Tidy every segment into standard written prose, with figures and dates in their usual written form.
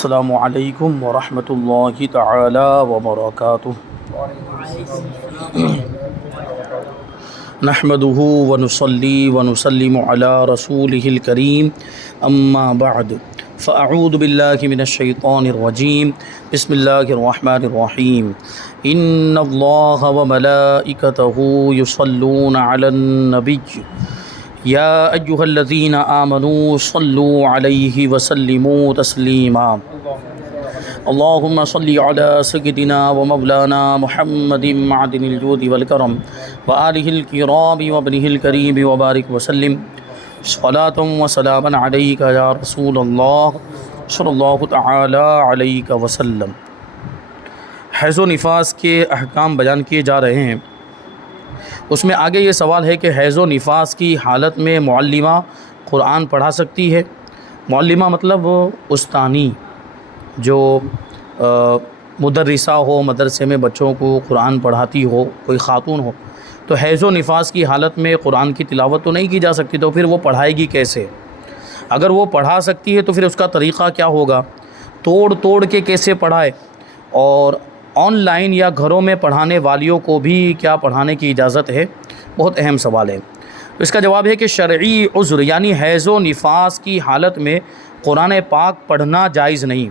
السلام علیکم ورحمۃ اللہ تعالی وبرکاتہ۔ نحمده ونصلی ونسلم علی رسولہ الکریم، اما بعد فاعوذ باللہ من الشیطان الرجیم، بسم اللہ الرحمن الرحیم۔ ان اللہ وملائکتہ یصلون علی النبی یا ایہا الذین آمنوا صلوا علیہ وسلموا تسلیما۔ اللہم صلی علی سیدنا و مولانا محمد معدن الجود والکرم وآلہ الکرام وابنہ الکریم وبارک وسلم صلاۃ و سلاما علیک یا رسول اللہ صلی اللہ تعالی علیہ وسلم۔ حیض و نفاس کے احکام بیان کیے جا رہے ہیں۔ اس میں آگے یہ سوال ہے کہ حیض و نفاس کی حالت میں معلمہ قرآن پڑھا سکتی ہے؟ معلمہ مطلب استانی، جو مدرسہ ہو، مدرسے میں بچوں کو قرآن پڑھاتی ہو، کوئی خاتون ہو، تو حیض و نفاس کی حالت میں قرآن کی تلاوت تو نہیں کی جا سکتی، تو پھر وہ پڑھائے گی کیسے؟ اگر وہ پڑھا سکتی ہے تو پھر اس کا طریقہ کیا ہوگا؟ توڑ کے کیسے پڑھائے؟ اور آن لائن یا گھروں میں پڑھانے والیوں کو بھی کیا پڑھانے کی اجازت ہے؟ بہت اہم سوال ہے۔ اس کا جواب ہے کہ شرعی عذر یعنی حیض و نفاس کی حالت میں قرآن پاک پڑھنا جائز نہیں۔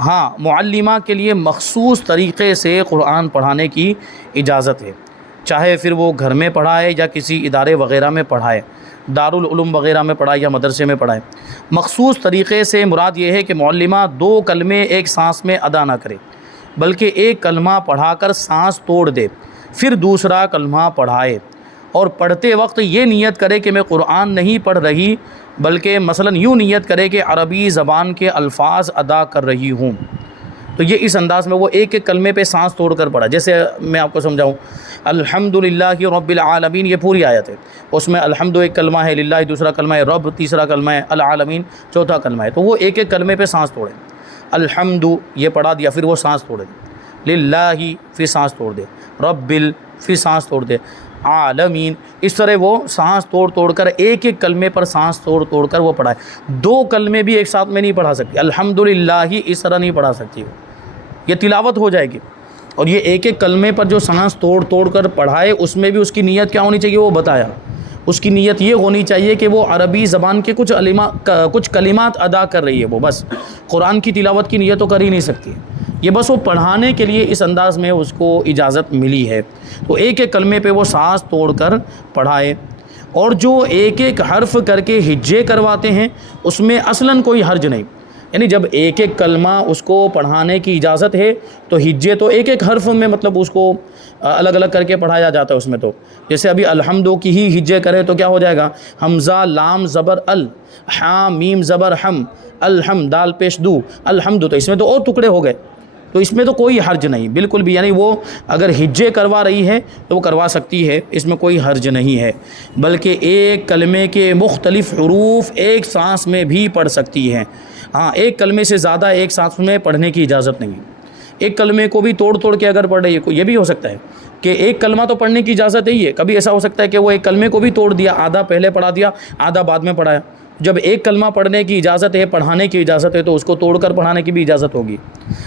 ہاں، معلمہ کے لیے مخصوص طریقے سے قرآن پڑھانے کی اجازت ہے، چاہے پھر وہ گھر میں پڑھائے یا کسی ادارے وغیرہ میں پڑھائے، دارالعلوم وغیرہ میں پڑھائے یا مدرسے میں پڑھائے۔ مخصوص طریقے سے مراد یہ ہے کہ معلمہ 2 کلمے ایک سانس میں ادا نہ کرے، بلکہ ایک کلمہ پڑھا کر سانس توڑ دے، پھر دوسرا کلمہ پڑھائے، اور پڑھتے وقت یہ نیت کرے کہ میں قرآن نہیں پڑھ رہی، بلکہ مثلا یوں نیت کرے کہ عربی زبان کے الفاظ ادا کر رہی ہوں۔ تو یہ اس انداز میں وہ ایک ایک کلمے پہ سانس توڑ کر پڑھا۔ جیسے میں آپ کو سمجھاؤں، الحمدللہ رب العالمین، یہ پوری آیت ہے، اس میں الحمد ایک کلمہ ہے، للہ دوسرا کلمہ ہے، رب تیسرا کلمہ ہے، العالمین چوتھا کلمہ ہے، تو وہ ایک ایک کلمے پہ سانس توڑے۔ الحمد یہ پڑھا دیا، پھر وہ سانس توڑے، للہ پھر سانس توڑ دے، رب پھر سانس توڑ دے، عالمین، اس طرح وہ سانس توڑ کر ایک ایک کلمے پر سانس توڑ کر وہ پڑھائے۔ 2 کلمے بھی ایک ساتھ میں نہیں پڑھا سکتی، الحمدللہ اس طرح نہیں پڑھا سکتی، یہ تلاوت ہو جائے گی۔ اور یہ ایک ایک کلمے پر جو سانس توڑ کر پڑھائے، اس میں بھی اس کی نیت کیا ہونی چاہیے وہ بتایا۔ اس کی نیت یہ ہونی چاہیے کہ وہ عربی زبان کے کچھ کلمات ادا کر رہی ہے، وہ بس قرآن کی تلاوت کی نیت تو کر ہی نہیں سکتی، یہ بس وہ پڑھانے کے لیے اس انداز میں اس کو اجازت ملی ہے۔ تو ایک ایک کلمے پہ وہ سانس توڑ کر پڑھائے۔ اور جو ایک ایک حرف کر کے ہجے کرواتے ہیں، اس میں اصلاً کوئی حرج نہیں، یعنی جب ایک ایک کلمہ اس کو پڑھانے کی اجازت ہے تو ہجے تو ایک ایک حرف میں مطلب اس کو الگ الگ کر کے پڑھایا جاتا ہے۔ اس میں تو جیسے ابھی الحمدو کی ہی ہجے کرے تو کیا ہو جائے گا؟ حمزہ لام زبر ال، حا میم زبر ہم، الحم دال پیش دو، الحمد، تو اس میں تو اور ٹکڑے ہو گئے، تو اس میں تو کوئی حرج نہیں بالکل بھی، یعنی وہ اگر ہجے کروا رہی ہے تو وہ کروا سکتی ہے، اس میں کوئی حرج نہیں ہے، بلکہ ایک کلمے کے مختلف حروف ایک سانس میں بھی پڑھ سکتی ہے۔ ہاں، ایک کلمے سے زیادہ ایک سانس میں پڑھنے کی اجازت نہیں ہے۔ ایک کلمے کو بھی توڑ کے اگر پڑھ رہی ہے، یہ بھی ہو سکتا ہے کہ ایک کلمہ تو پڑھنے کی اجازت ہی ہے، کبھی ایسا ہو سکتا ہے کہ وہ ایک کلمے کو بھی توڑ دیا، آدھا پہلے پڑھا دیا، آدھا بعد میں پڑھایا۔ جب ایک کلمہ پڑھنے کی اجازت ہے، پڑھانے کی اجازت ہے، تو اس کو توڑ کر پڑھانے کی بھی اجازت ہوگی۔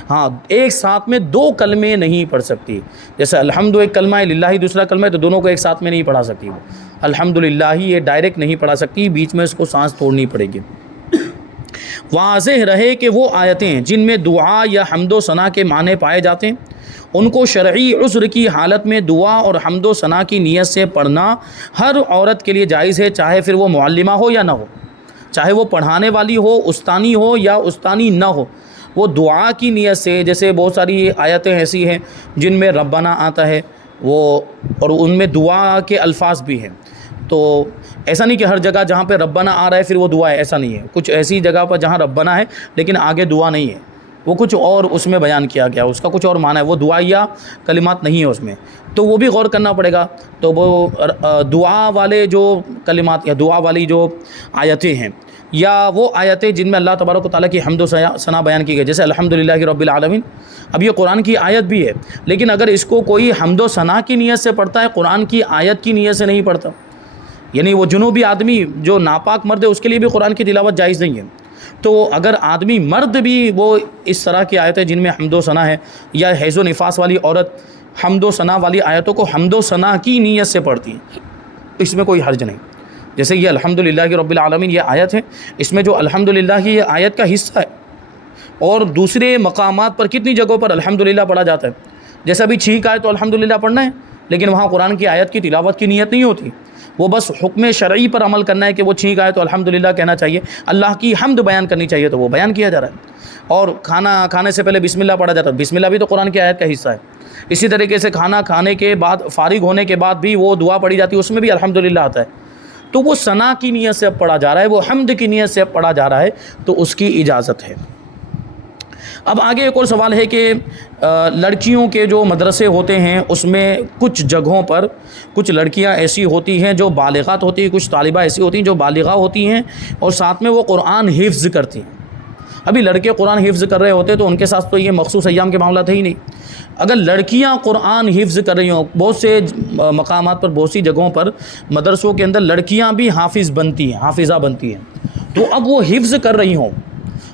ہاں، ایک ساتھ میں 2 کلمے نہیں پڑھ سکتی، جیسے الحمد ایک کلمہ ہے، للہ دوسرا کلمہ ہے، تو دونوں کو ایک ساتھ میں نہیں پڑھا سکتی وہ۔ الحمدللہ یہ ڈائریکٹ نہیں پڑھا سکتی، بیچ میں اس کو سانس توڑنی پڑے گی۔ واضح رہے کہ وہ آیتیں جن میں دعا یا حمد و ثنا کے معنی پائے جاتے ہیں، ان کو شرعی عذر کی حالت میں دعا اور حمد و ثنا کی نیت سے پڑھنا ہر عورت کے لیے جائز ہے، چاہے پھر وہ معلمہ ہو یا نہ ہو، چاہے وہ پڑھانے والی ہو، استانی ہو یا استانی نہ ہو۔ وہ دعا کی نیت سے، جیسے بہت ساری آیتیں ایسی ہیں جن میں ربنا آتا ہے، وہ اور ان میں دعا کے الفاظ بھی ہیں، تو ایسا نہیں کہ ہر جگہ جہاں پہ ربنا آ رہا ہے پھر وہ دعا ہے، ایسا نہیں ہے۔ کچھ ایسی جگہ پر جہاں ربنا ہے لیکن آگے دعا نہیں ہے، وہ کچھ اور اس میں بیان کیا گیا، اس کا کچھ اور معنی ہے، وہ دعا یا کلمات نہیں ہے اس میں، تو وہ بھی غور کرنا پڑے گا۔ تو وہ دعا والے جو کلمات یا دعا والی جو آیتیں ہیں، یا وہ آیتیں جن میں اللہ تبارک و تعالیٰ کی حمد و ثنا بیان کی گئی، جیسے الحمدللہ رب العالمین، اب یہ قرآن کی آیت بھی ہے، لیکن اگر اس کو کوئی حمد و ثنا کی نیت سے پڑھتا ہے، قرآن کی آیت کی نیت سے نہیں پڑھتا، یعنی وہ جنوبی آدمی جو ناپاک مرد ہے اس کے لیے بھی قرآن کی تلاوت جائز نہیں ہے۔ تو اگر آدمی مرد بھی وہ اس طرح کی آیتیں جن میں حمد و ثنا ہے، یا حیض و نفاس والی عورت حمد و ثنا والی آیتوں کو حمد و ثنا کی نیت سے پڑھتی ہیں، اس میں کوئی حرج نہیں. جیسے یہ الحمدللہ رب العالمین یہ آیت ہے، اس میں جو الحمدللہ کی یہ آیت کا حصہ ہے، اور دوسرے مقامات پر کتنی جگہوں پر الحمدللہ پڑھا جاتا ہے. جیسے ابھی چھینک آئے تو الحمدللہ پڑھنا ہے، لیکن وہاں قرآن کی آیت کی تلاوت کی نیت نہیں ہوتی، وہ بس حکم شرعی پر عمل کرنا ہے کہ وہ چھینک آئے تو الحمدللہ کہنا چاہیے، اللہ کی حمد بیان کرنی چاہیے تو وہ بیان کیا جا رہا ہے. اور کھانا کھانے سے پہلے بسم اللہ پڑھا جاتا ہے، بسم اللہ بھی تو قرآن کی آیت کا حصہ ہے. اسی طریقے سے کھانا کھانے کے بعد فارغ ہونے کے بعد بھی وہ دعا پڑھی جاتی ہے، اس میں بھی الحمدللہ آتا ہے. تو وہ ثنا کی نیت سے اب پڑھا جا رہا ہے، وہ حمد کی نیت سے اب پڑھا جا رہا ہے، تو اس کی اجازت ہے. اب آگے ایک اور سوال ہے کہ لڑکیوں کے جو مدرسے ہوتے ہیں اس میں کچھ جگہوں پر کچھ لڑکیاں ایسی ہوتی ہیں جو بالغات ہوتی ہیں، کچھ طالبہ ایسی ہوتی ہیں جو بالغہ ہوتی ہیں اور ساتھ میں وہ قرآن حفظ کرتی ہیں. ابھی لڑکے قرآن حفظ کر رہے ہوتے تو ان کے ساتھ تو یہ مخصوص ایام کے معاملات ہے ہی نہیں. اگر لڑکیاں قرآن حفظ کر رہی ہوں، بہت سے مقامات پر بہت سی جگہوں پر مدرسوں کے اندر لڑکیاں بھی حافظ بنتی ہیں، حافظہ بنتی ہیں، تو اب وہ حفظ کر رہی ہوں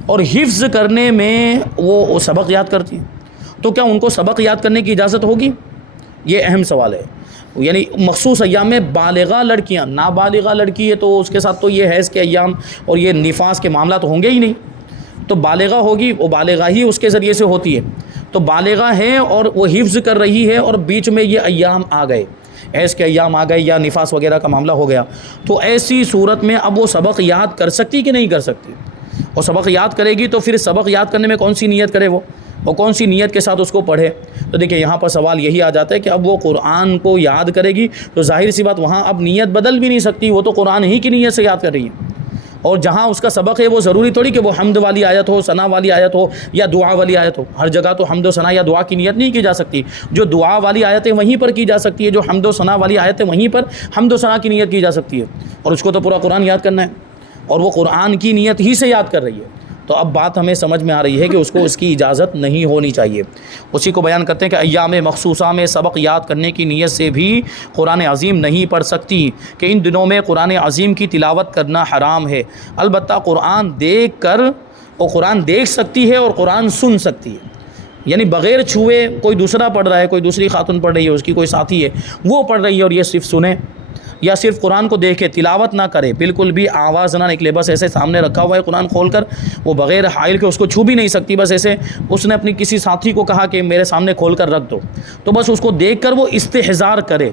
اور حفظ کرنے میں وہ سبق یاد کرتی ہیں، تو کیا ان کو سبق یاد کرنے کی اجازت ہوگی؟ یہ اہم سوال ہے. یعنی مخصوص ایام میں بالغہ لڑکیاں، نابالغہ لڑکی ہے تو اس کے ساتھ تو یہ حیض کے ایام اور یہ نفاس کے معاملات ہوں گے ہی نہیں. تو بالغہ ہوگی، وہ بالغہ ہی اس کے ذریعے سے ہوتی ہے. تو بالغہ ہے اور وہ حفظ کر رہی ہے اور بیچ میں یہ ایام آ گئے، حیض کے ایام آ گئے یا نفاس وغیرہ کا معاملہ ہو گیا، تو ایسی صورت میں اب وہ سبق یاد کر سکتی کہ نہیں کر سکتی؟ اور سبق یاد کرے گی تو پھر سبق یاد کرنے میں کون سی نیت کرے وہ، اور کون سی نیت کے ساتھ اس کو پڑھے؟ تو دیکھیں یہاں پر سوال یہی آ جاتا ہے کہ اب وہ قرآن کو یاد کرے گی تو ظاہر سی بات وہاں اب نیت بدل بھی نہیں سکتی، وہ تو قرآن ہی کی نیت سے یاد کر رہی ہے. اور جہاں اس کا سبق ہے وہ ضروری تھوڑی کہ وہ حمد والی آیت ہو، ثنا والی آیت ہو یا دعا والی آیت ہو. ہر جگہ تو حمد و ثنا یا دعا کی نیت نہیں کی جا سکتی. جو دعا والی آیتیں وہیں پر کی جا سکتی ہے، جو حمد و ثنا والی آیتیں وہیں پر حمد و ثنا کی نیت کی جا سکتی ہے. اور اس کو تو پورا قرآن یاد کرنا ہے اور وہ قرآن کی نیت ہی سے یاد کر رہی ہے. تو اب بات ہمیں سمجھ میں آ رہی ہے کہ اس کو اس کی اجازت نہیں ہونی چاہیے. اسی کو بیان کرتے ہیں کہ ایام مخصوصہ میں سبق یاد کرنے کی نیت سے بھی قرآن عظیم نہیں پڑھ سکتی، کہ ان دنوں میں قرآن عظیم کی تلاوت کرنا حرام ہے. البتہ قرآن دیکھ کر وہ قرآن دیکھ سکتی ہے اور قرآن سن سکتی ہے. یعنی بغیر چھوئے کوئی دوسرا پڑھ رہا ہے، کوئی دوسری خاتون پڑھ رہی ہے، اس کی کوئی ساتھی ہے وہ پڑھ رہی ہے اور یہ صرف سنے، یا صرف قرآن کو دیکھے تلاوت نہ کرے، بالکل بھی آواز نہ نکلے، بس ایسے سامنے رکھا ہوا ہے قرآن کھول کر، وہ بغیر حائل کے اس کو چھو بھی نہیں سکتی، بس ایسے اس نے اپنی کسی ساتھی کو کہا کہ میرے سامنے کھول کر رکھ دو، تو بس اس کو دیکھ کر وہ استحضار کرے.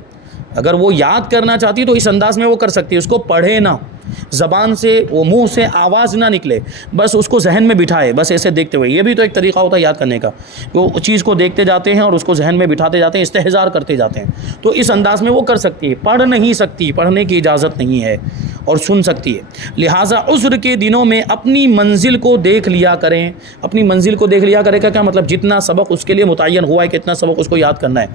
اگر وہ یاد کرنا چاہتی تو اس انداز میں وہ کر سکتی ہے، اس کو پڑھے نہ، زبان سے وہ منہ سے آواز نہ نکلے، بس اس کو ذہن میں بٹھائے، بس ایسے دیکھتے ہوئے. یہ بھی تو ایک طریقہ ہوتا ہے یاد کرنے کا، وہ چیز کو دیکھتے جاتے ہیں اور اس کو ذہن میں بٹھاتے جاتے ہیں، استحضار کرتے جاتے ہیں. تو اس انداز میں وہ کر سکتی ہے. پڑھ نہیں سکتی، پڑھنے کی اجازت نہیں ہے، اور سن سکتی ہے. لہٰذا عذر کے دنوں میں اپنی منزل کو دیکھ لیا کریں. اپنی منزل کو دیکھ لیا کرے کا کیا مطلب؟ جتنا سبق اس کے لیے متعین ہوا ہے کہ اتنا سبق اس کو یاد کرنا ہے،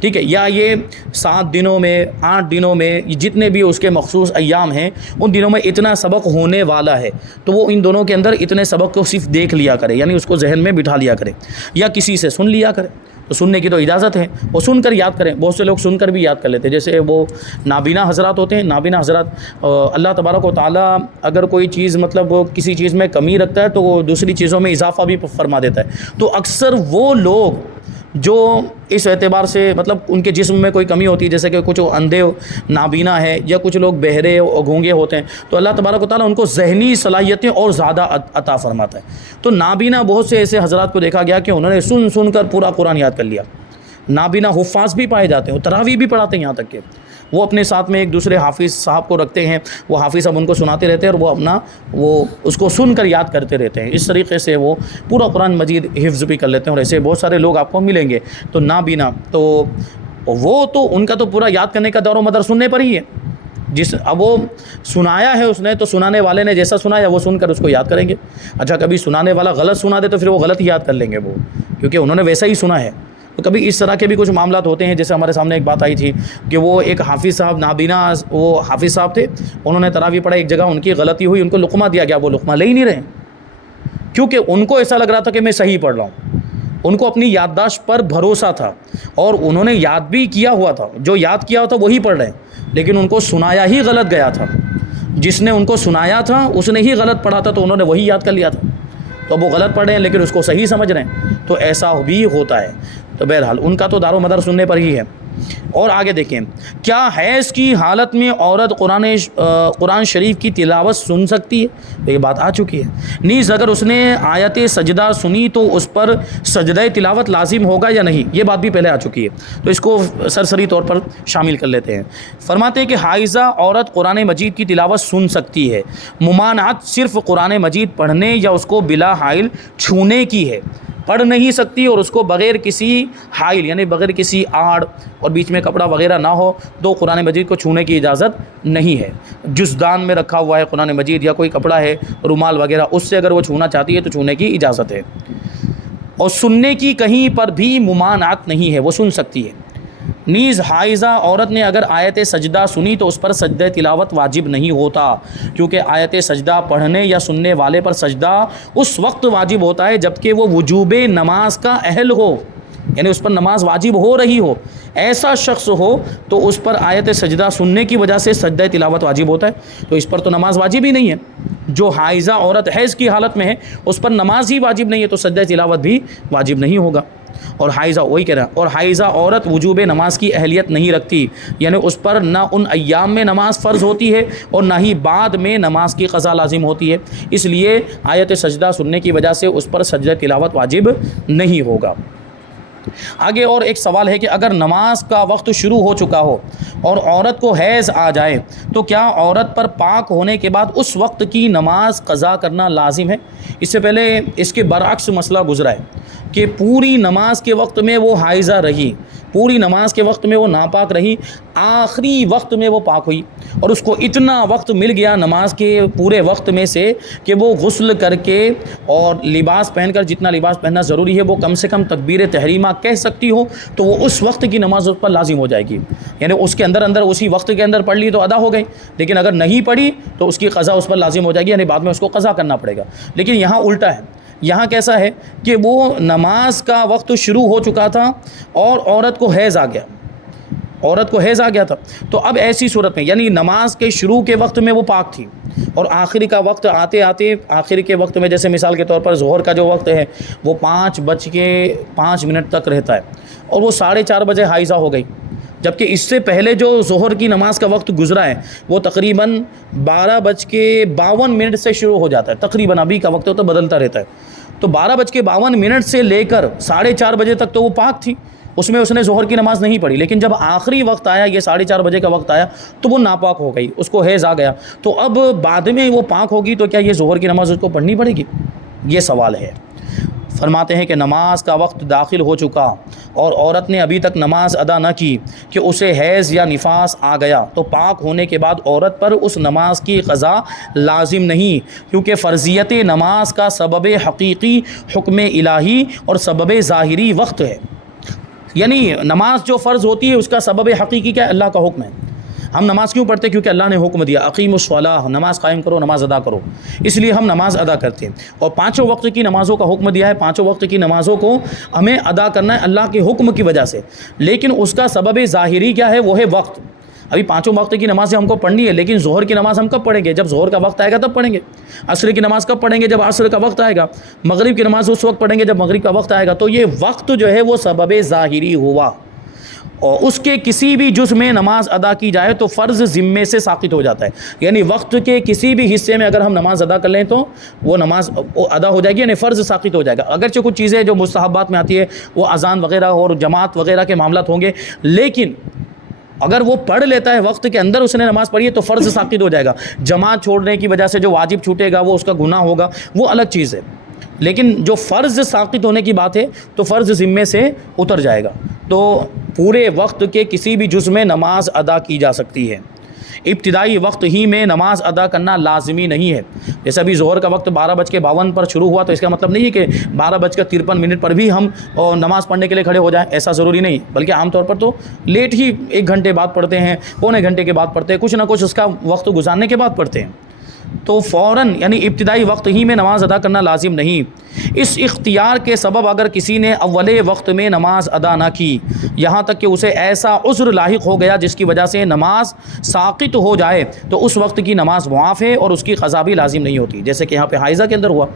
ٹھیک ہے. یا یہ 7 دنوں میں 8 دنوں میں جتنے بھی اس کے مخصوص ایام ہیں ان دنوں میں اتنا سبق ہونے والا ہے، تو وہ ان دونوں کے اندر اتنے سبق کو صرف دیکھ لیا کرے، یعنی اس کو ذہن میں بٹھا لیا کرے، یا کسی سے سن لیا کرے. تو سننے کی تو اجازت ہے، وہ سن کر یاد کریں. بہت سے لوگ سن کر بھی یاد کر لیتے ہیں، جیسے وہ نابینا حضرات ہوتے ہیں. نابینا حضرات اللہ تبارک و تعالیٰ اگر کوئی چیز مطلب وہ کسی چیز میں کمی رکھتا ہے تو وہ دوسری چیزوں میں اضافہ بھی فرما دیتا ہے. تو اکثر وہ لوگ جو اس اعتبار سے مطلب ان کے جسم میں کوئی کمی ہوتی ہے، جیسے کہ کچھ اندھے نابینا ہے یا کچھ لوگ بہرے اور گونگے ہوتے ہیں، تو اللہ تبارک و تعالیٰ ان کو ذہنی صلاحیتیں اور زیادہ عطا فرماتا ہے. تو نابینا بہت سے ایسے حضرات کو دیکھا گیا کہ انہوں نے سن سن کر پورا قرآن یاد کر لیا. نابینا حفاظ بھی پائے جاتے ہیں، تراویح بھی پڑھاتے ہیں، یہاں تک کہ وہ اپنے ساتھ میں ایک دوسرے حافظ صاحب کو رکھتے ہیں، وہ حافظ صاحب ان کو سناتے رہتے ہیں اور وہ اپنا اس کو سن کر یاد کرتے رہتے ہیں. اس طریقے سے وہ پورا قرآن مجید حفظ بھی کر لیتے ہیں. اور ایسے بہت سارے لوگ آپ کو ملیں گے. تو نابینا تو وہ تو ان کا تو پورا یاد کرنے کا دور و مدار سننے پر ہی ہے. اب وہ سنایا ہے اس نے تو سنانے والے نے جیسا سنایا وہ سن کر اس کو یاد کریں گے. اچھا کبھی سنانے والا غلط سنا دے تو پھر وہ غلط ہی یاد کر لیں گے وہ، کیونکہ انہوں نے ویسا ہی سنا ہے. تو کبھی اس طرح کے بھی کچھ معاملات ہوتے ہیں. جیسے ہمارے سامنے ایک بات آئی تھی کہ وہ ایک حافظ صاحب نابینا وہ حافظ صاحب تھے، انہوں نے تراویح پڑھا، ایک جگہ ان کی غلطی ہوئی، ان کو لقمہ دیا گیا، وہ لقمہ لے ہی نہیں رہے کیونکہ ان کو ایسا لگ رہا تھا کہ میں صحیح پڑھ رہا ہوں. ان کو اپنی یادداشت پر بھروسہ تھا اور انہوں نے یاد بھی کیا ہوا تھا، جو یاد کیا ہوا تھا وہی پڑھ رہے ہیں، لیکن ان کو سنایا ہی غلط گیا تھا. جس نے ان کو سنایا تھا اس نے ہی غلط پڑھا تھا تو انہوں نے وہی یاد کر لیا تھا، تو اب وہ غلط پڑھ رہے ہیں لیکن اس کو صحیح سمجھ رہے ہیں، تو ایسا بھی ہوتا ہے۔ تو بہرحال ان کا تو دار و مدار سننے پر ہی ہے۔ اور آگے دیکھیں، کیا حیض کی حالت میں عورت قرآن شریف کی تلاوت سن سکتی ہے؟ تو یہ بات آ چکی ہے۔ نیز اگر اس نے آیت سجدہ سنی تو اس پر سجدہ تلاوت لازم ہوگا یا نہیں؟ یہ بات بھی پہلے آ چکی ہے، تو اس کو سرسری طور پر شامل کر لیتے ہیں۔ فرماتے ہیں کہ حائضہ عورت قرآن مجید کی تلاوت سن سکتی ہے، ممانعت صرف قرآن مجید پڑھنے یا اس کو بلا حائل چھونے کی ہے۔ پڑھ نہیں سکتی اور اس کو بغیر کسی حائل یعنی بغیر کسی آڑ اور بیچ میں کپڑا وغیرہ نہ ہو تو قرآن مجید کو چھونے کی اجازت نہیں ہے۔ جزدان میں رکھا ہوا ہے قرآن مجید یا کوئی کپڑا ہے رومال وغیرہ، اس سے اگر وہ چھونا چاہتی ہے تو چھونے کی اجازت ہے، اور سننے کی کہیں پر بھی ممانعت نہیں ہے، وہ سن سکتی ہے۔ نیز حائضہ عورت نے اگر آیت سجدہ سنی تو اس پر سجدہ تلاوت واجب نہیں ہوتا، کیونکہ آیت سجدہ پڑھنے یا سننے والے پر سجدہ اس وقت واجب ہوتا ہے جبکہ وہ وجوب نماز کا اہل ہو، یعنی اس پر نماز واجب ہو رہی ہو۔ ایسا شخص ہو تو اس پر آیت سجدہ سننے کی وجہ سے سجدہ تلاوت واجب ہوتا ہے، تو اس پر تو نماز واجب ہی نہیں ہے۔ جو حائضہ عورت حیض کی حالت میں ہے اس پر نماز ہی واجب نہیں ہے تو سجدہ تلاوت بھی واجب نہیں ہوگا۔ اور حائضہ وہی کہہ رہا ہے، اور حائضہ عورت وجوب نماز کی اہلیت نہیں رکھتی، یعنی اس پر نہ ان ایام میں نماز فرض ہوتی ہے اور نہ ہی بعد میں نماز کی قضا لازم ہوتی ہے، اس لیے آیت سجدہ سننے کی وجہ سے اس پر سجدہ تلاوت واجب نہیں ہوگا۔ آگے اور ایک سوال ہے کہ اگر نماز کا وقت شروع ہو چکا ہو اور عورت کو حیض آ جائے تو کیا عورت پر پاک ہونے کے بعد اس وقت کی نماز قضا کرنا لازم ہے؟ اس سے پہلے اس کے برعکس مسئلہ گزرا ہے کہ پوری نماز کے وقت میں وہ حائضہ رہی، پوری نماز کے وقت میں وہ ناپاک رہی، آخری وقت میں وہ پاک ہوئی اور اس کو اتنا وقت مل گیا نماز کے پورے وقت میں سے کہ وہ غسل کر کے اور لباس پہن کر، جتنا لباس پہننا ضروری ہے وہ کم سے کم تکبیر تحریمہ کہہ سکتی ہو، تو وہ اس وقت کی نماز اس پر لازم ہو جائے گی، یعنی اس کے اندر اسی وقت کے اندر پڑھ لی تو ادا ہو گئی، لیکن اگر نہیں پڑھی تو اس کی قضا اس پر لازم ہو جائے گی، یعنی بعد میں اس کو قضا کرنا پڑے گا۔ لیکن یہاں الٹا ہے، یہاں کیسا ہے کہ وہ نماز کا وقت شروع ہو چکا تھا اور عورت کو حیض آ گیا تھا، تو اب ایسی صورت میں یعنی نماز کے شروع کے وقت میں وہ پاک تھی اور آخری کا وقت آتے آخری کے وقت میں، جیسے مثال کے طور پر ظہر کا جو وقت ہے وہ 5:05 تک رہتا ہے اور وہ 4:30 بجے حائضہ ہو گئی، جبکہ اس سے پہلے جو ظہر کی نماز کا وقت گزرا ہے وہ تقریباً 12:52 سے شروع ہو جاتا ہے، تقریباً ابھی کا وقت ہوتا ہے بدلتا رہتا ہے، تو 12:52 سے لے کر 4:30 بجے تک تو وہ پاک تھی، اس میں اس نے ظہر کی نماز نہیں پڑھی، لیکن جب آخری وقت آیا، یہ 4:30 بجے کا وقت آیا تو وہ ناپاک ہو گئی، اس کو حیض آ گیا، تو اب بعد میں وہ پاک ہوگی تو کیا یہ ظہر کی نماز اس کو پڑھنی پڑے گی؟ یہ سوال ہے۔ فرماتے ہیں کہ نماز کا وقت داخل ہو چکا اور عورت نے ابھی تک نماز ادا نہ کی کہ اسے حیض یا نفاس آ گیا تو پاک ہونے کے بعد عورت پر اس نماز کی قضا لازم نہیں، کیونکہ فرضیت نماز کا سبب حقیقی حکم الہی اور سبب ظاہری وقت ہے، یعنی نماز جو فرض ہوتی ہے اس کا سبب حقیقی کیا ہے؟ اللہ کا حکم ہے۔ ہم نماز کیوں پڑھتے ہیں؟ کیونکہ اللہ نے حکم دیا اقیموا الصلاۃ، نماز قائم کرو، نماز ادا کرو، اس لیے ہم نماز ادا کرتے ہیں، اور 5 وقت کی نمازوں کا حکم دیا ہے، 5 وقت کی نمازوں کو ہمیں ادا کرنا ہے اللہ کے حکم کی وجہ سے، لیکن اس کا سبب ظاہری کیا ہے؟ وہ ہے وقت۔ ابھی 5 وقت کی نمازیں ہم کو پڑھنی ہے، لیکن ظہر کی نماز ہم کب پڑھیں گے؟ جب ظہر کا وقت آئے گا تب پڑھیں گے۔ عصر کی نماز کب پڑھیں گے؟ جب عصر کا وقت آئے گا۔ مغرب کی نماز اس وقت پڑھیں گے جب مغرب کا وقت آئے گا۔ تو یہ وقت جو ہے وہ سبب ظاہری ہوا، اور اس کے کسی بھی جز میں نماز ادا کی جائے تو فرض ذمے سے ساقط ہو جاتا ہے، یعنی وقت کے کسی بھی حصے میں اگر ہم نماز ادا کر لیں تو وہ نماز ادا ہو جائے گی، یعنی فرض ساقط ہو جائے گا۔ اگرچہ کچھ چیزیں جو مستحبات میں آتی ہے وہ اذان وغیرہ اور جماعت وغیرہ کے معاملات ہوں گے، لیکن اگر وہ پڑھ لیتا ہے وقت کے اندر اس نے نماز پڑھی ہے تو فرض ساقط ہو جائے گا۔ جماعت چھوڑنے کی وجہ سے جو واجب چھوٹے گا وہ اس کا گناہ ہوگا، وہ الگ چیز ہے، لیکن جو فرض ساقط ہونے کی بات ہے تو فرض ذمے سے اتر جائے گا، تو پورے وقت کے کسی بھی جز میں نماز ادا کی جا سکتی ہے۔ ابتدائی وقت ہی میں نماز ادا کرنا لازمی نہیں ہے، جیسے ابھی ظہر کا وقت 12:52 پر شروع ہوا تو اس کا مطلب نہیں ہے کہ 12:53 پر بھی ہم نماز پڑھنے کے لیے کھڑے ہو جائیں، ایسا ضروری نہیں، بلکہ عام طور پر تو لیٹ ہی 1 گھنٹے بعد پڑھتے ہیں، پونے گھنٹے کے بعد پڑھتے ہیں، کچھ نہ کچھ اس کا وقت گزارنے کے بعد پڑھتے ہیں۔ تو فوراً یعنی ابتدائی وقت ہی میں نماز ادا کرنا لازم نہیں۔ اس اختیار کے سبب اگر کسی نے اول وقت میں نماز ادا نہ کی یہاں تک کہ اسے ایسا عذر لاحق ہو گیا جس کی وجہ سے نماز ساقط ہو جائے تو اس وقت کی نماز معاف ہے اور اس کی قضا بھی لازم نہیں ہوتی۔ جیسے کہ یہاں پہ حائضہ کے اندر ہوا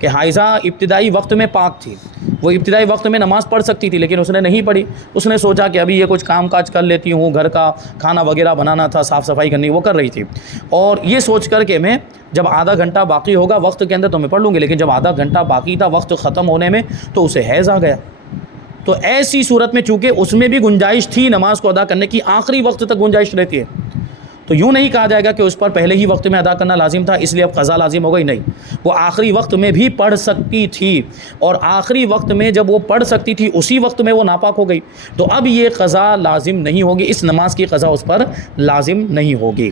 کہ حائضہ ابتدائی وقت میں پاک تھی، وہ ابتدائی وقت میں نماز پڑھ سکتی تھی لیکن اس نے نہیں پڑھی، اس نے سوچا کہ ابھی یہ کچھ کام کاج کر لیتی ہوں، گھر کا کھانا وغیرہ بنانا تھا، صاف صفائی کرنی، وہ کر رہی تھی، اور یہ سوچ کر کہ میں جب آدھا گھنٹہ باقی ہوگا وقت کے اندر تو میں پڑھ لوں گی، لیکن جب آدھا گھنٹہ باقی تھا وقت ختم ہونے میں تو اسے حیض آ گیا۔ تو ایسی صورت میں چونکہ اس میں بھی گنجائش تھی نماز کو ادا کرنے کی، آخری وقت تک گنجائش رہتی ہے، تو یوں نہیں کہا جائے گا کہ اس پر پہلے ہی وقت میں ادا کرنا لازم تھا اس لیے اب قضا لازم ہو گئی، نہیں، وہ آخری وقت میں بھی پڑھ سکتی تھی، اور آخری وقت میں جب وہ پڑھ سکتی تھی اسی وقت میں وہ ناپاک ہو گئی تو اب یہ قضا لازم نہیں ہوگی، اس نماز کی قضا اس پر لازم نہیں ہوگی۔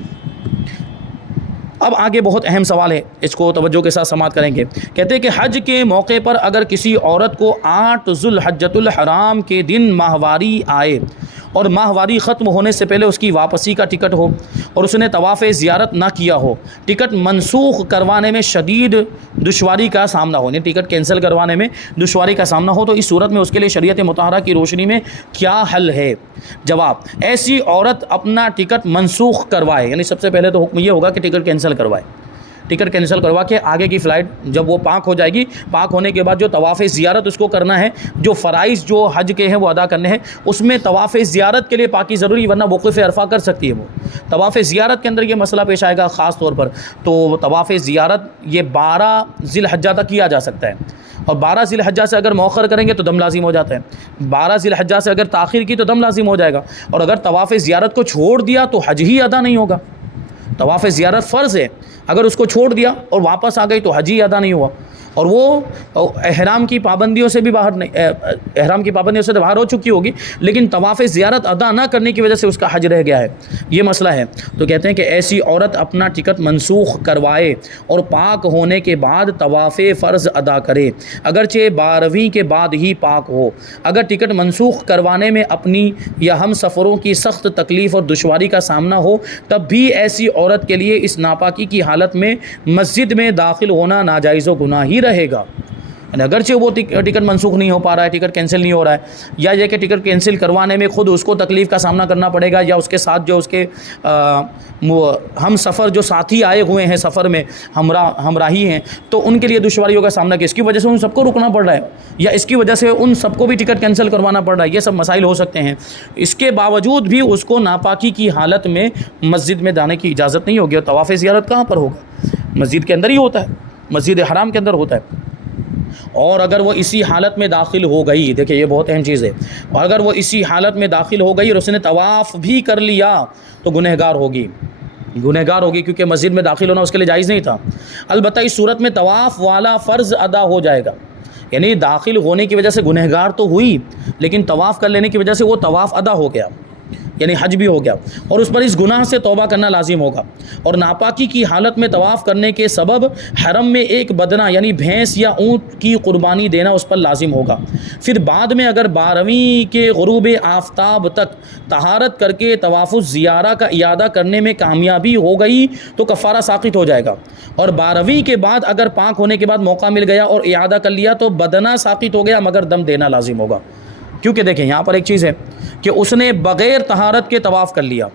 اب آگے بہت اہم سوال ہے، اس کو توجہ کے ساتھ سماعت کریں گے۔ کہتے ہیں کہ حج کے موقع پر اگر کسی عورت کو 8 ذو الحجۃ الحرام کے دن ماہواری آئے اور ماہواری ختم ہونے سے پہلے اس کی واپسی کا ٹکٹ ہو اور اس نے طواف زیارت نہ کیا ہو، ٹکٹ منسوخ کروانے میں شدید دشواری کا سامنا ہو، یعنی ٹکٹ کینسل کروانے میں دشواری کا سامنا ہو، تو اس صورت میں اس کے لیے شریعت مطہرہ کی روشنی میں کیا حل ہے؟ جواب، ایسی عورت اپنا ٹکٹ منسوخ کروائے، یعنی سب سے پہلے تو حکم یہ ہوگا کہ ٹکٹ کینسل کروائے، ٹکٹ کینسل کروا کے آگے کی فلائٹ جب وہ پاک ہو جائے گی، پاک ہونے کے بعد جو طواف زیارت اس کو کرنا ہے، جو فرائض جو حج کے ہیں وہ ادا کرنے ہیں، اس میں طواف زیارت کے لیے پاکی ضروری، ورنہ وقوف عرفہ کر سکتی ہے وہ۔ طواف زیارت کے اندر یہ مسئلہ پیش آئے گا خاص طور پر، تو طواف زیارت یہ 12 ذی الحجہ تک کیا جا سکتا ہے، اور 12 ذی الحجہ سے اگر مؤخر کریں گے تو دم لازم ہو جاتا ہے، 12 ذی الحجہ سے اگر تاخیر کی تو دم لازم ہو جائے گا، اور اگر طواف زیارت کو چھوڑ دیا تو حج ہی ادا نہیں ہوگا۔ طواف زیارت فرض ہے، اگر اس کو چھوڑ دیا اور واپس آ گئی تو حج ہی ادا نہیں ہوا، اور وہ احرام کی پابندیوں سے بھی باہر نہیں، احرام کی پابندیوں سے تو باہر ہو چکی ہوگی، لیکن طواف زیارت ادا نہ کرنے کی وجہ سے اس کا حج رہ گیا ہے، یہ مسئلہ ہے۔ تو کہتے ہیں کہ ایسی عورت اپنا ٹکٹ منسوخ کروائے اور پاک ہونے کے بعد طواف فرض ادا کرے، اگرچہ 12ویں کے بعد ہی پاک ہو۔ اگر ٹکٹ منسوخ کروانے میں اپنی یا ہم سفروں کی سخت تکلیف اور دشواری کا سامنا ہو تب بھی ایسی عورت کے لیے اس ناپاکی کی حالت میں مسجد میں داخل ہونا ناجائز و گناہی رہے گا، یعنی اگرچہ وہ ٹکٹ منسوخ نہیں ہو پا رہا ہے، ٹکٹ کینسل نہیں ہو رہا ہے، یا یہ کہ ٹکٹ کینسل کروانے میں خود اس کو تکلیف کا سامنا کرنا پڑے گا، یا اس کے ساتھ جو اس کے ہم سفر جو ساتھی آئے ہوئے ہیں سفر میں ہمراہی ہیں تو ان کے لیے دشواریوں کا سامنا، کہ اس کی وجہ سے ان سب کو رکنا پڑ رہا ہے، یا اس کی وجہ سے ان سب کو بھی ٹکٹ کینسل کروانا پڑ رہا ہے، یہ سب مسائل ہو سکتے ہیں۔ اس کے باوجود بھی اس کو ناپاکی کی حالت میں مسجد میں جانے کی اجازت نہیں ہوگی، اور طواف زیارت کہاں پر ہوگا؟ مسجد کے اندر ہی ہوتا ہے، مسجد حرام کے اندر ہوتا ہے۔ اور اگر وہ اسی حالت میں داخل ہو گئی، دیکھیں یہ بہت اہم چیز ہے، اور اگر وہ اسی حالت میں داخل ہو گئی اور اس نے طواف بھی کر لیا تو گنہگار ہوگی، کیونکہ مسجد میں داخل ہونا اس کے لیے جائز نہیں تھا۔ البتہ اس صورت میں طواف والا فرض ادا ہو جائے گا، یعنی داخل ہونے کی وجہ سے گنہگار تو ہوئی لیکن طواف کر لینے کی وجہ سے وہ طواف ادا ہو گیا، یعنی حج بھی ہو گیا، اور اس پر اس گناہ سے توبہ کرنا لازم ہوگا۔ اور ناپاکی کی حالت میں طواف کرنے کے سبب حرم میں ایک بدنہ یعنی بھینس یا اونٹ کی قربانی دینا اس پر لازم ہوگا۔ پھر بعد میں اگر 12ویں کے غروب آفتاب تک طہارت کر کے طواف الزیارہ کا اعادہ کرنے میں کامیابی ہو گئی تو کفارہ ساقط ہو جائے گا، اور 12ویں کے بعد اگر پاک ہونے کے بعد موقع مل گیا اور اعادہ کر لیا تو بدنہ ساقط ہو گیا مگر دم دینا لازم ہوگا۔ کیونکہ دیکھیں یہاں پر ایک چیز ہے کہ اس نے بغیر طہارت کے طواف کر لیا،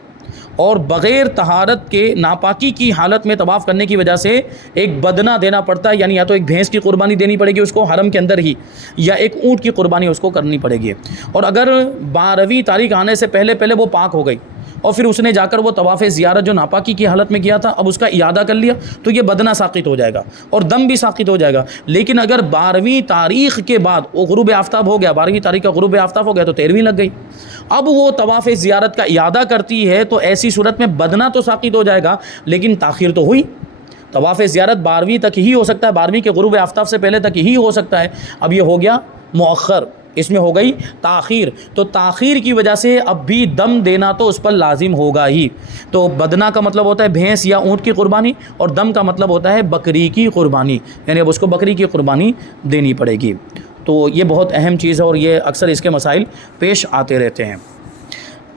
اور بغیر طہارت کے ناپاکی کی حالت میں طواف کرنے کی وجہ سے ایک بدنہ دینا پڑتا ہے، یعنی یا تو ایک بھینس کی قربانی دینی پڑے گی اس کو حرم کے اندر ہی، یا ایک اونٹ کی قربانی اس کو کرنی پڑے گی۔ اور اگر 12ویں تاریخ آنے سے پہلے وہ پاک ہو گئی اور پھر اس نے جا کر وہ طواف زیارت جو ناپاکی کی حالت میں کیا تھا اب اس کا اعادہ کر لیا تو یہ بدنہ ساقط ہو جائے گا اور دم بھی ساقط ہو جائے گا۔ لیکن اگر 12ویں تاریخ کے بعد وہ غروب آفتاب ہو گیا، 12ویں تاریخ کا غروب آفتاب ہو گیا تو 13ویں لگ گئی، اب وہ طواف زیارت کا اعادہ کرتی ہے تو ایسی صورت میں بدنہ تو ساقط ہو جائے گا لیکن تاخیر تو ہوئی۔ طواف زیارت 12ویں تک ہی ہو سکتا ہے، 12ویں کے غروب آفتاب سے پہلے تک ہی ہو سکتا ہے، اب یہ ہو گیا مؤخر، اس میں ہو گئی تاخیر، تو تاخیر کی وجہ سے اب بھی دم دینا تو اس پر لازم ہوگا ہی۔ تو بدنہ کا مطلب ہوتا ہے بھینس یا اونٹ کی قربانی، اور دم کا مطلب ہوتا ہے بکری کی قربانی، یعنی اب اس کو بکری کی قربانی دینی پڑے گی۔ تو یہ بہت اہم چیز ہے اور یہ اکثر اس کے مسائل پیش آتے رہتے ہیں۔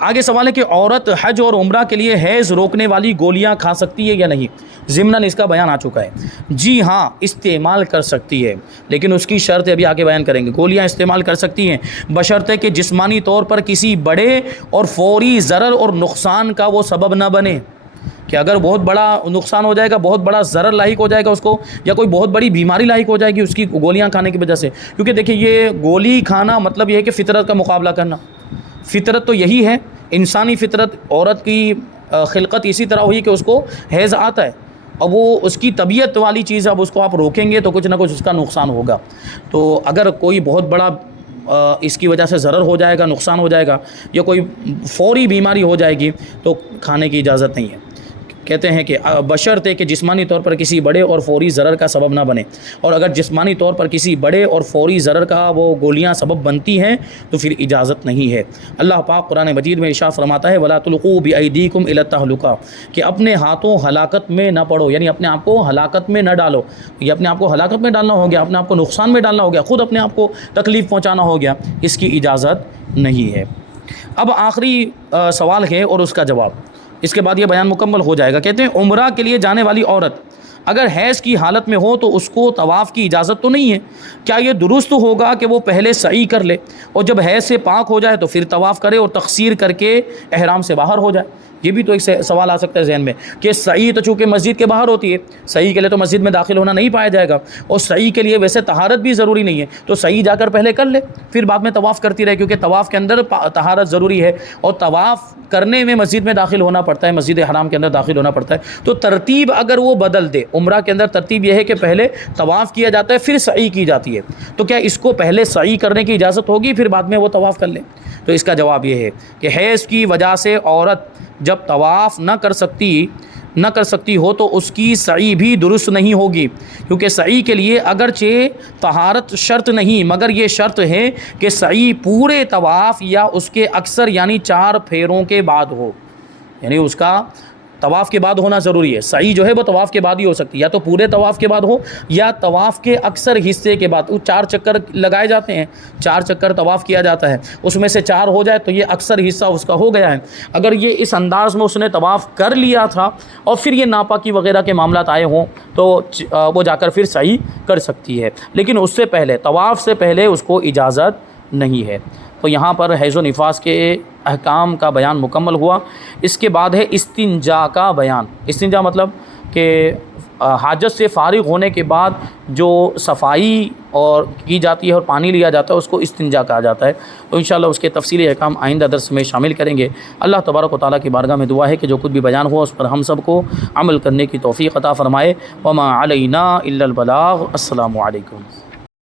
آگے سوال ہے کہ عورت حج اور عمرہ کے لیے حیض روکنے والی گولیاں کھا سکتی ہے یا نہیں؟ ضمناً اس کا بیان آ چکا ہے۔ جی ہاں استعمال کر سکتی ہے، لیکن اس کی شرط ابھی آگے بیان کریں گے۔ گولیاں استعمال کر سکتی ہیں بشرطے کہ جسمانی طور پر کسی بڑے اور فوری ضرر اور نقصان کا وہ سبب نہ بنے، کہ اگر بہت بڑا نقصان ہو جائے گا، بہت بڑا ضرر لاحق ہو جائے گا اس کو، یا کوئی بہت بڑی بیماری لاحق ہو جائے گی اس کی گولیاں کھانے کی وجہ سے۔ کیونکہ دیکھیں یہ گولی کھانا مطلب یہ ہے کہ فطرت کا مقابلہ کرنا۔ فطرت تو یہی ہے، انسانی فطرت، عورت کی خلقت اسی طرح ہوئی کہ اس کو حیض آتا ہے، اب وہ اس کی طبیعت والی چیز ہے، اب اس کو آپ روکیں گے تو کچھ نہ کچھ اس کا نقصان ہوگا۔ تو اگر کوئی بہت بڑا اس کی وجہ سے ضرر ہو جائے گا، نقصان ہو جائے گا، یا کوئی فوری بیماری ہو جائے گی تو کھانے کی اجازت نہیں ہے۔ کہتے ہیں کہ بشرطے کہ جسمانی طور پر کسی بڑے اور فوری ضرر کا سبب نہ بنے، اور اگر جسمانی طور پر کسی بڑے اور فوری ضرر کا وہ گولیاں سبب بنتی ہیں تو پھر اجازت نہیں ہے۔ اللہ پاک قرآن مجید میں ارشاد فرماتا ہے وَلَا تُلْقُوا بِأَيْدِيكُمْ إِلَى التَّهْلُكَةِ، کہ اپنے ہاتھوں ہلاکت میں نہ پڑو، یعنی اپنے آپ کو ہلاکت میں نہ ڈالو۔ یہ اپنے آپ کو ہلاکت میں ڈالنا ہو گیا، اپنے آپ کو نقصان میں ڈالنا ہو گیا، خود اپنے آپ کو تکلیف پہنچانا ہو گیا، اس کی اجازت نہیں ہے۔ اب آخری سوال ہے اور اس کا جواب، اس کے بعد یہ بیان مکمل ہو جائے گا۔ کہتے ہیں عمرہ کے لیے جانے والی عورت اگر حیض کی حالت میں ہو تو اس کو طواف کی اجازت تو نہیں ہے، کیا یہ درست ہوگا کہ وہ پہلے سعی کر لے اور جب حیض سے پاک ہو جائے تو پھر طواف کرے اور تقصیر کر کے احرام سے باہر ہو جائے؟ یہ بھی تو ایک سوال آ سکتا ہے ذہن میں کہ سعی تو چونکہ مسجد کے باہر ہوتی ہے، سعی کے لیے تو مسجد میں داخل ہونا نہیں پایا جائے گا، اور سعی کے لیے ویسے طہارت بھی ضروری نہیں ہے، تو سعی جا کر پہلے کر لے پھر بعد میں طواف کرتی رہے، کیونکہ طواف کے اندر طہارت ضروری ہے اور طواف کرنے میں مسجد میں داخل ہونا پڑتا ہے، مسجد حرام کے اندر داخل ہونا پڑتا ہے۔ تو ترتیب اگر وہ بدل دے، عمرہ کے اندر ترتیب یہ ہے کہ پہلے طواف کیا جاتا ہے پھر سعی کی جاتی ہے، تو کیا اس کو پہلے سعی کرنے کی اجازت ہوگی پھر بعد میں وہ طواف کر لے؟ تو اس کا جواب یہ ہے کہ حیض کی وجہ سے عورت جب طواف نہ کر سکتی ہو تو اس کی سعی بھی درست نہیں ہوگی، کیونکہ سعی کے لیے اگرچہ طہارت شرط نہیں مگر یہ شرط ہے کہ سعی پورے طواف یا اس کے اکثر یعنی 4 پھیروں کے بعد ہو، یعنی اس کا طواف کے بعد ہونا ضروری ہے۔ سعی جو ہے وہ طواف کے بعد ہی ہو سکتی ہے، یا تو پورے طواف کے بعد ہو یا طواف کے اکثر حصے کے بعد۔ وہ 4 چکر لگائے جاتے ہیں، 4 چکر طواف کیا جاتا ہے، اس میں سے 4 ہو جائے تو یہ اکثر حصہ اس کا ہو گیا ہے۔ اگر یہ اس انداز میں اس نے طواف کر لیا تھا اور پھر یہ ناپاکی وغیرہ کے معاملات آئے ہوں تو وہ جا کر پھر سعی کر سکتی ہے، لیکن اس سے پہلے طواف سے پہلے اس کو اجازت نہیں ہے۔ تو یہاں پر حیض و نفاس کے احکام کا بیان مکمل ہوا۔ اس کے بعد ہے استنجا کا بیان۔ استنجا مطلب کہ حاجت سے فارغ ہونے کے بعد جو صفائی اور کی جاتی ہے اور پانی لیا جاتا ہے اس کو استنجا کہا جاتا ہے۔ تو انشاءاللہ اس کے تفصیلی احکام آئندہ درس میں شامل کریں گے۔ اللہ تبارک و تعالیٰ کی بارگاہ میں دعا ہے کہ جو کچھ بھی بیان ہوا اس پر ہم سب کو عمل کرنے کی توفیق عطا فرمائے۔ وما علینا الا البلاغ۔ السلام علیکم۔